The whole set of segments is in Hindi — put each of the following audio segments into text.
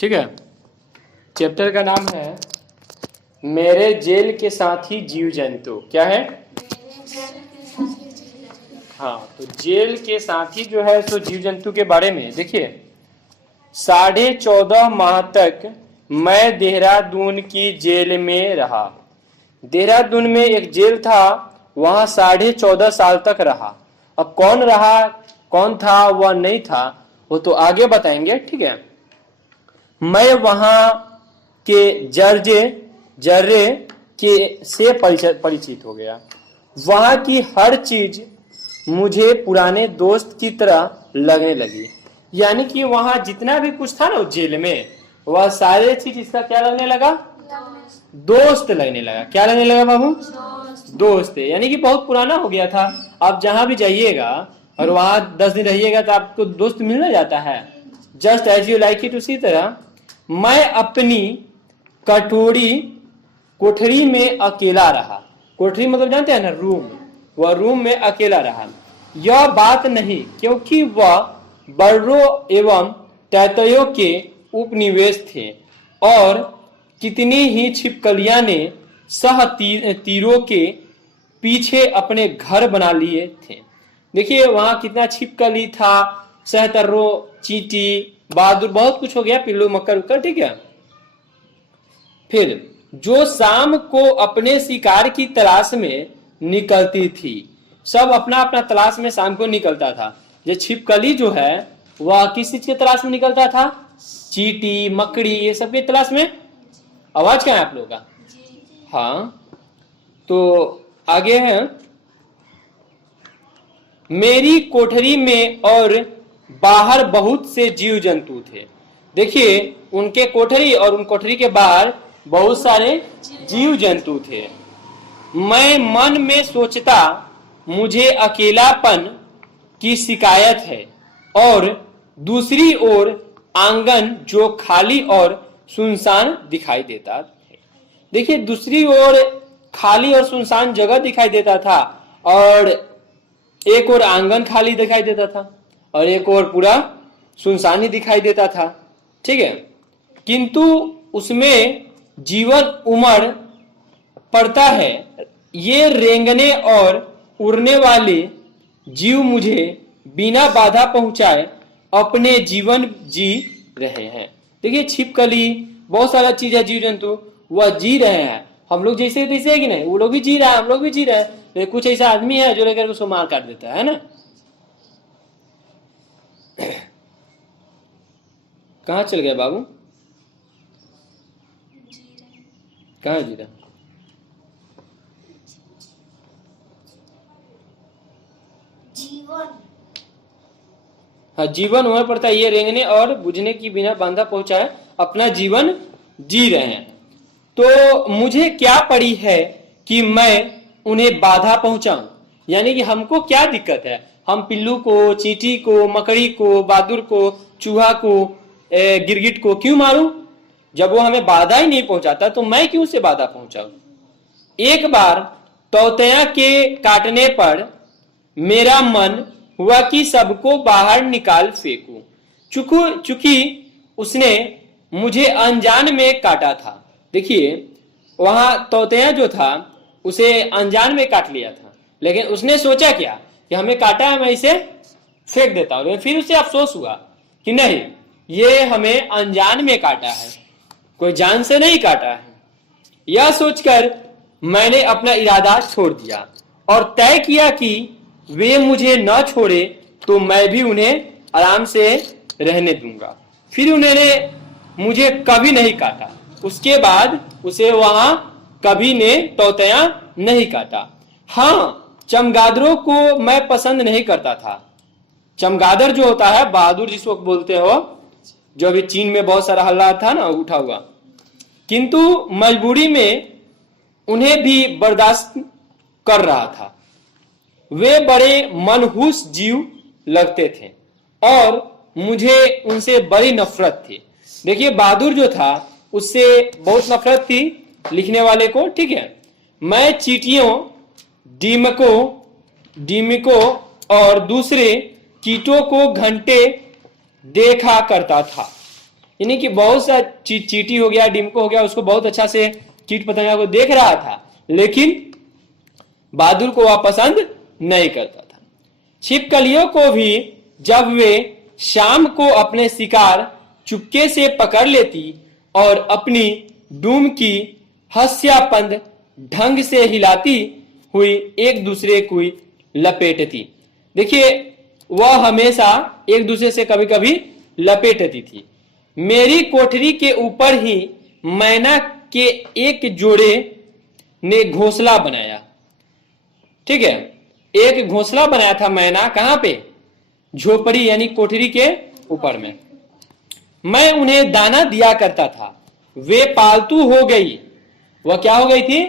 ठीक है। चैप्टर का नाम है मेरे जेल के साथी जीव जंतु। क्या है? हाँ, तो जेल के साथी जो है सो जीव जंतु के बारे में देखिए। 14.5 माह तक मैं देहरादून की जेल में रहा। देहरादून में एक जेल था, वहां 14.5 साल तक रहा। अब कौन रहा, कौन था, वह नहीं था, वो तो आगे बताएंगे। ठीक है। मैं वहां के जर्रे के से परिचित हो गया। वहां की हर चीज मुझे पुराने दोस्त की तरह लगने लगी। यानी कि वहां जितना भी कुछ था ना उस जेल में, वह सारे चीज इसका क्या लगने लगा? दोस्त लगने लगा। क्या लगने लगा बाबू? दोस्त है। यानी कि बहुत पुराना हो गया था। आप जहां भी जाइएगा और वहां 10 दिन रहिएगा तो आपको दोस्त मिलने जाता है। Just as you like it, उसी तरह मैं अपनी कोठरी में अकेला रहा। कोठरी मतलब जानते हैं ना, रूम। वह रूम में अकेला रहा। यह बात नहीं, क्योंकि वह बर्रों एवं तैतयों के उपनिवेश थे और कितनी ही छिपकलियां ने तीरों के पीछे अपने घर बना लिए थे। देखिए वहां कितना छिपकली था, सहतर्रो, चींटी, बहादुर, बहुत कुछ हो गया, पिल्लू मक्कर उक्कर। ठीक है। फिर जो शाम को अपने शिकार की तलाश में निकलती थी, सब अपना अपना तलाश में शाम को निकलता था। ये छिपकली जो है वह किस चीज के तलाश में निकलता था? चींटी, मकड़ी, ये सब के तलाश में। आवाज क्या है आप लोगों का? हाँ, तो आगे है, मेरी कोठरी में और बाहर बहुत से जीव जंतु थे। देखिए उनके कोठरी और उन कोठरी के बाहर बहुत सारे जीव जंतु थे। मैं मन में सोचता, मुझे अकेलापन की शिकायत है, और दूसरी ओर आंगन जो खाली और सुनसान दिखाई देता है। देखिए दूसरी ओर खाली और सुनसान जगह दिखाई देता था, और एक और आंगन खाली दिखाई देता था, और एक और पूरा सुनसान ही दिखाई देता था। ठीक है। किंतु उसमें जीवन उमड़ पड़ता है। ये रेंगने और उड़ने वाले जीव मुझे बिना बाधा पहुंचाए अपने जीवन जी रहे हैं। देखिए छिपकली, बहुत सारा चीज है, जीव जंतु, वह जी रहे हैं। हम लोग जैसे तैसे है कि नहीं, वो लोग भी जी रहा है, हम लोग भी जी रहे हैं। कुछ ऐसा आदमी है जो लेकर उसको मार काट देता है ना। कहाँ चल गए बाबू? कहाँ जी रहा? हाँ, जीवन उमड़ पड़ता है। ये रेंगने और बुझने की बिना बांधा पहुंचाए अपना जीवन जी रहे हैं। तो मुझे क्या पड़ी है कि मैं उन्हें बाधा पहुंचाऊं? यानी कि हमको क्या दिक्कत है? हम पिल्लू को, चींटी को, मकड़ी को, बहादुर को, चूहा को, गिरगिट को क्यों मारूं? जब वो हमें बाधा ही नहीं पहुंचाता तो मैं क्यों से बाधा पहुंचाऊं? एक बार तौतिया के काटने पर मेरा मन हुआ कि सबको बाहर निकाल फेंकूं। चूंकि उसने मुझे अनजान में काटा था। देखिए वहां तौतिया जो था उसे अनजान में काट लिया था, लेकिन उसने सोचा क्या कि हमें काटा है, मैं इसे फेंक देता हूं। फिर उसे अफसोस हुआ कि नहीं, ये हमें अनजान में काटा है, कोई जान से नहीं काटा है। यह सोचकर मैंने अपना इरादा छोड़ दिया और तय किया कि वे मुझे न छोड़े तो मैं भी उन्हें आराम से रहने दूंगा। फिर उन्होंने मुझे कभी नहीं काटा। उसके बाद उसे वहां कभी ने तौतिया नहीं काटा। हाँ, चमगादड़ों को मैं पसंद नहीं करता था। चमगादड़ जो होता है, बहादुर जिसको बोलते हो, जो अभी चीन में बहुत सारा हल्ला था ना उठा हुआ, किंतु मजबूरी में उन्हें भी बर्दाश्त कर रहा था। वे बड़े मनहूस जीव लगते थे और मुझे उनसे बड़ी नफरत थी। देखिए बहादुर जो था उससे बहुत नफरत थी लिखने वाले को। ठीक है। मैं चींटियों, डीमिको और दूसरे कीटों को घंटे देखा करता था। यानी कि बहुत सा चींटी हो गया, डिम्को हो गया, उसको बहुत अच्छा से कीट पतंगा को देख रहा था, लेकिन बहादुर को वह पसंद नहीं करता था। छिपकलियों को भी जब वे शाम को अपने शिकार चुपके से पकड़ लेती और अपनी डूम की हास्यास्पद ढंग से हिलाती हुई एक दूसरे को लपेटती। देखिए, वह हमेशा एक दूसरे से कभी कभी लपेटती थी। मेरी कोठरी के ऊपर ही मैना के एक जोड़े ने घोंसला बनाया। ठीक है, एक घोंसला बनाया था मैना, कहां पे? झोपड़ी यानी कोठरी के ऊपर में। मैं उन्हें दाना दिया करता था। वे पालतू हो गई। वह क्या हो गई थी?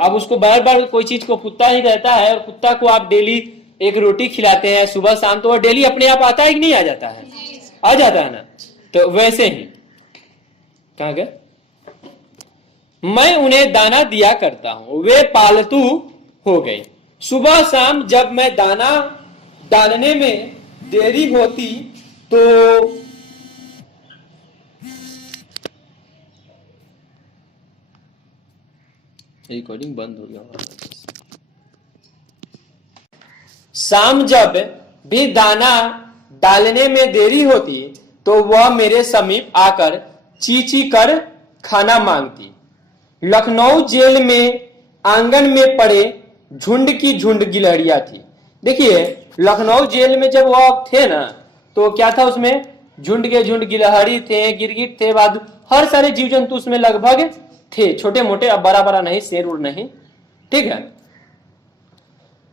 अब उसको बार बार कोई चीज को कुत्ता ही रहता है, और कुत्ता को आप डेली एक रोटी खिलाते हैं सुबह शाम, तो वह डेली अपने आप आता है कि नहीं आ जाता है? आ जाता है ना। तो वैसे ही कहां गए? मैं उन्हें दाना दिया करता हूं, वे पालतू हो गई। सुबह शाम जब मैं दाना डालने में देरी होती तो रिकॉर्डिंग बंद हो गया। शाम जब भी दाना डालने में देरी होती तो वह मेरे समीप आकर चींची कर खाना मांगती। लखनऊ जेल में आंगन में पड़े झुंड की झुंड गिलहरियां थी। देखिए, लखनऊ जेल में जब वह थे ना, तो क्या था उसमें? झुंड के झुंड गिलहरी थे, गिरगिट थे, बहादुर, हर सारे जीव जंतु उसमें लगभग थे, छोटे मोटे, अब बड़ा बड़ा नहीं, शेर उड़ नहीं। ठीक है,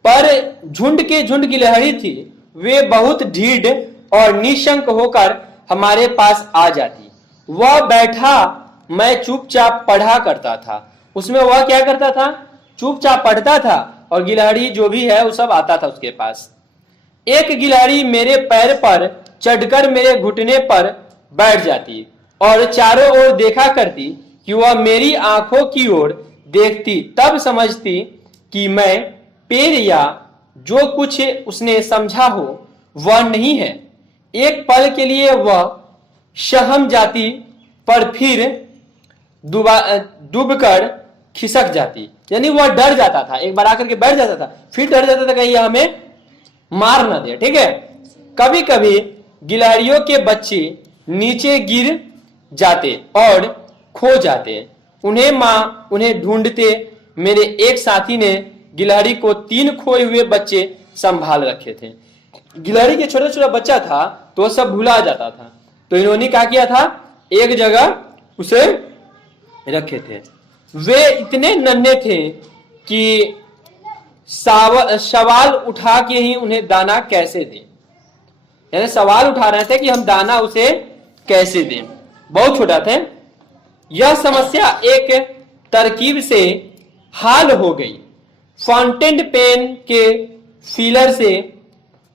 पर झुंड के झुंड गिलहरी थी, वे बहुत ढीठ और निशंक होकर हमारे पास आ जाती। वह बैठा, मैं चुपचाप पढ़ा करता था। उसमें वह क्या करता था? चुपचाप पढ़ता था, और गिलहरी जो भी है वो सब आता था उसके पास। एक गिलहरी मेरे पैर पर चढ़कर मेरे घुटने पर बैठ जाती और चारों ओर देखा करती कि वह मेरी आंखों की ओर देखती। तब समझती कि मैं पेड़ या जो कुछ उसने समझा हो वह नहीं है। एक पल के लिए वह सहम जाती, पर फिर डूबकर खिसक जाती। यानी वह डर जाता था, एक बार आकर के बैठ जाता था, फिर डर जाता था कहीं यह हमें मार ना दे। ठीक है, कभी कभी गिलहरियों के बच्चे नीचे गिर जाते और खो जाते। उन्हें ढूंढते मेरे एक साथी ने गिलहरी को 3 खोए हुए बच्चे संभाल रखे थे। गिलहरी के छोटा छोटा बच्चा था तो वह सब भुला जाता था, तो इन्होंने क्या किया था? एक जगह उसे रखे थे। वे इतने नन्हे थे कि सवाल उठा के ही उन्हें दाना कैसे दें, यानी सवाल उठा रहे थे कि हम दाना उसे कैसे दें। बहुत छोटा थे। यह समस्या एक तरकीब से हल हो गई। फाउंटेन पेन के फीलर से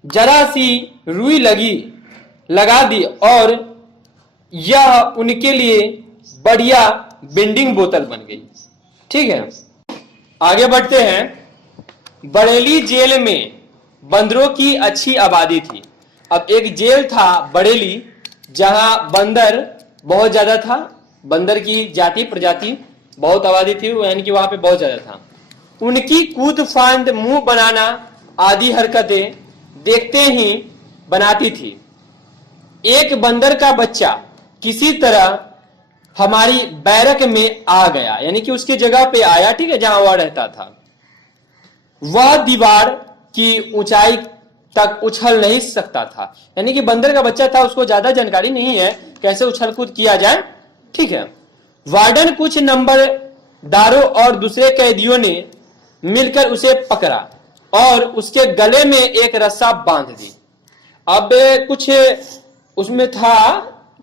जरा सी रुई लगा दी और यह उनके लिए बढ़िया बेंडिंग बोतल बन गई। ठीक है, आगे बढ़ते हैं। बरेली जेल में बंदरों की अच्छी आबादी थी। अब एक जेल था बरेली, जहां बंदर बहुत ज्यादा था। बंदर की जाति प्रजाति बहुत आबादी थी, यानी कि वहां पे बहुत ज्यादा था। उनकी कूद फांद, मुंह बनाना आदि हरकतें देखते ही बनाती थी। एक बंदर का बच्चा किसी तरह हमारी बैरक में आ गया, यानी कि उसकी जगह पे आया। ठीक है, जहां वह रहता था। वह दीवार की ऊंचाई तक उछल नहीं सकता था, यानी कि बंदर का बच्चा था, उसको ज्यादा जानकारी नहीं है कैसे उछल कूद किया जाए। ठीक है, वार्डन, कुछ नंबरदारों और दूसरे कैदियों ने मिलकर उसे पकड़ा और उसके गले में एक रस्सा बांध दी। अब कुछ उसमें था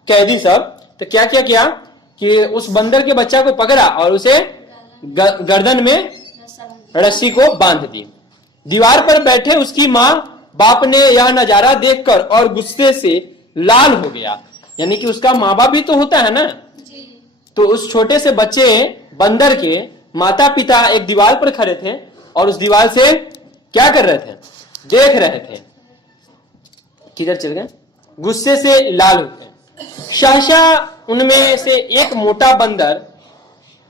कैदी सब, तो क्या क्या किया कि उस बंदर के बच्चा को पकड़ा और उसे गर्दन में रस्सी को बांध दी। दीवार पर बैठे उसकी माँ बाप ने यह नजारा देखकर और गुस्से से लाल हो गया, यानी कि उसका माँ बाप भी तो होता है ना। तो उस छोटे से बच्चे बंदर के माता पिता एक दीवार पर खड़े थे और उस दीवार से क्या कर रहे थे? देख रहे थे। किधर चल गए? गुस्से से लाल हो गए। सहसा उनमें से एक मोटा बंदर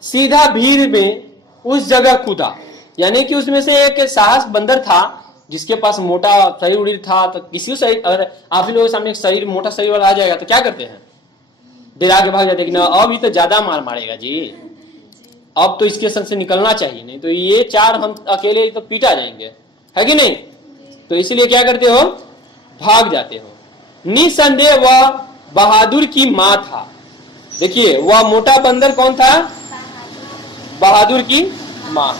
सीधा भीड़ में उस जगह कूदा। यानी कि उसमें से एक साहस बंदर था जिसके पास मोटा शरीर उड़ीर था। तो किसी शरीर, अगर आप ही लोगों के सामने एक शरीर मोटा शरीर वाला आ जाएगा तो क्या करते हैं? डरा के भाग जाते हैं कि ना अब ये तो ज्यादा मार मारेगा जी, अब तो स्टेशन से निकलना चाहिए, नहीं तो ये चार हम अकेले तो पीटा जाएंगे, है कि नहीं? तो इसलिए क्या करते हो? भाग जाते हो। निसंदेह वह बहादुर की माँ था। देखिए, वह मोटा बंदर कौन था? बहादुर की माँ।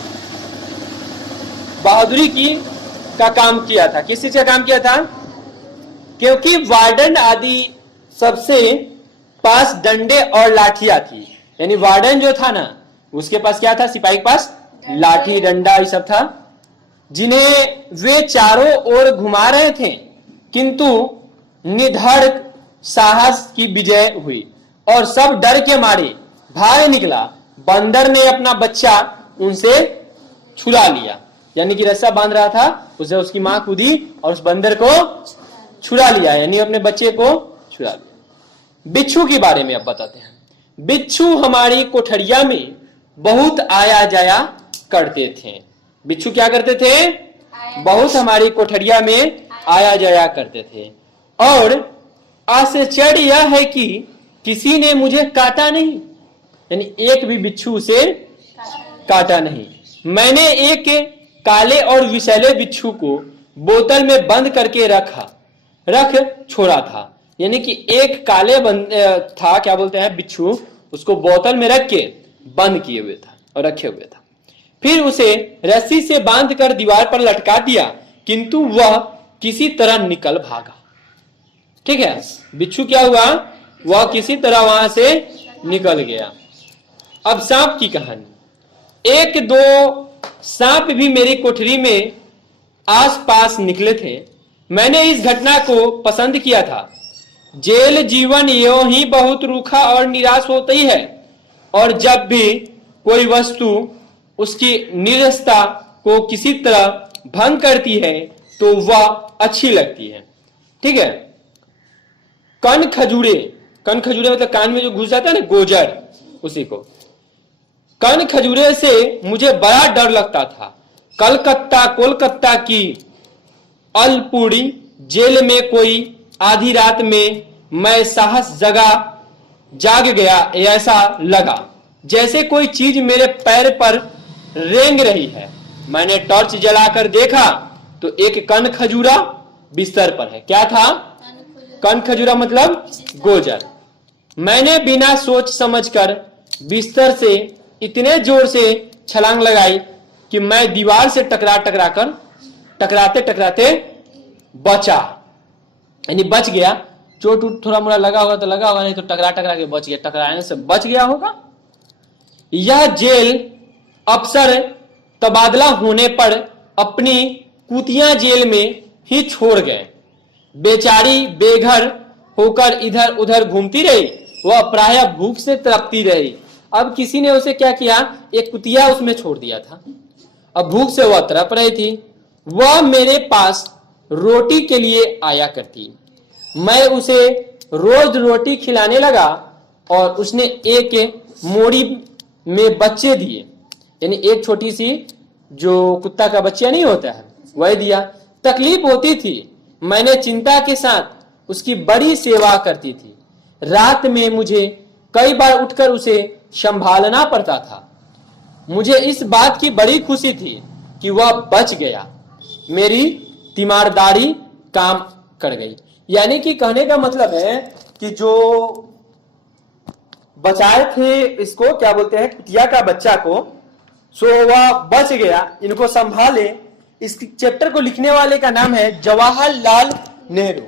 बहादुरी की का काम किया था। किस चीज का काम किया था? क्योंकि वार्डन आदि सबसे पास डंडे और लाठियां थी। यानी वार्डन जो था ना, उसके पास क्या था? सिपाही के पास लाठी डंडा ये सब था, जिन्हें वे चारों ओर घुमा रहे थे। किंतु निधड़क साहस की विजय हुई और सब डर के मारे भाग निकला। बंदर ने अपना बच्चा उनसे छुड़ा लिया। यानी कि रस्सा बांध रहा था, उसे उसकी मां कूदी और उस बंदर को छुड़ा लिया, यानी अपने बच्चे को छुड़ा लिया। बिच्छू के बारे में अब बताते हैं। बिच्छू हमारी कोठरिया में बहुत आया जाया करते थे। बिच्छू क्या करते थे? बहुत हमारी कोठरिया में आया जाया करते थे। और आश्चर्य यह है कि किसी ने मुझे काटा नहीं, यानी एक भी बिच्छू उसे काटा नहीं। मैंने एक काले और विषैले बिच्छू को बोतल में बंद करके रख छोड़ा था। यानी कि एक काले था, क्या बोलते हैं, बिच्छू, उसको बोतल में रख के बंद किए हुए था और रखे हुए था। फिर उसे रस्सी से बांधकर दीवार पर लटका दिया, किंतु वह किसी तरह निकल भागा। ठीक है, बिच्छू क्या हुआ? वह किसी तरह वहां से निकल गया। अब सांप की कहानी। एक दो सांप भी मेरी कोठरी में आसपास निकले थे। मैंने इस घटना को पसंद किया था। जेल जीवन यूं ही बहुत रूखा और निराश होती है, और जब भी कोई वस्तु उसकी निरसता को किसी तरह भंग करती है तो वह अच्छी लगती है। ठीक है। कन खजूरे मतलब कान में जो घुस जाता है ना, गोजर, उसी को। कन खजूरे से मुझे बड़ा डर लगता था। कोलकाता की अलपुरी जेल में कोई आधी रात में मैं साहस जाग गया। ऐसा लगा जैसे कोई चीज मेरे पैर पर रेंग रही है। मैंने टॉर्च जलाकर देखा तो एक कन खजूरा बिस्तर पर है। क्या था? कन खजूरा मतलब गोजर। मैंने बिना सोच समझकर बिस्तर से इतने जोर से छलांग लगाई कि मैं दीवार से टकराते बचा, यानी बच गया। चोट थोड़ा मोड़ा लगा होगा तो लगा होगा, नहीं तो टकरा के बच गया, टकराने से बच गया होगा। यह जेल अफसर तबादला होने पर अपनी कुतिया जेल में ही छोड़ गए। बेचारी बेघर होकर इधर उधर घूमती रही। वह प्रायः भूख से तड़पती रही। अब किसी ने उसे क्या किया? एक कुतिया उसमें छोड़ दिया था। अब भूख से वह तड़प रही थी। वह मेरे पास रोटी के लिए आया करती। मैं उसे रोज रोटी खिलाने लगा और उसने एक मोड़ी में बच्चे दिए, यानी एक छोटी सी जो कुत्ता का बच्चा नहीं होता है वह दिया। तकलीफ होती थी। मैंने चिंता के साथ उसकी बड़ी सेवा करती थी। रात में मुझे कई बार उठकर उसे संभालना पड़ता था। मुझे इस बात की बड़ी खुशी थी कि वह बच गया। मेरी तीमारदारी काम कर गई। यानी कि कहने का मतलब है कि जो बचाए थे इसको, क्या बोलते हैं, कुतिया का बच्चा को, सो वह बच गया, इनको संभाले। इस चैप्टर को लिखने वाले का नाम है जवाहरलाल नेहरू,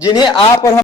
जिन्हें आप और हम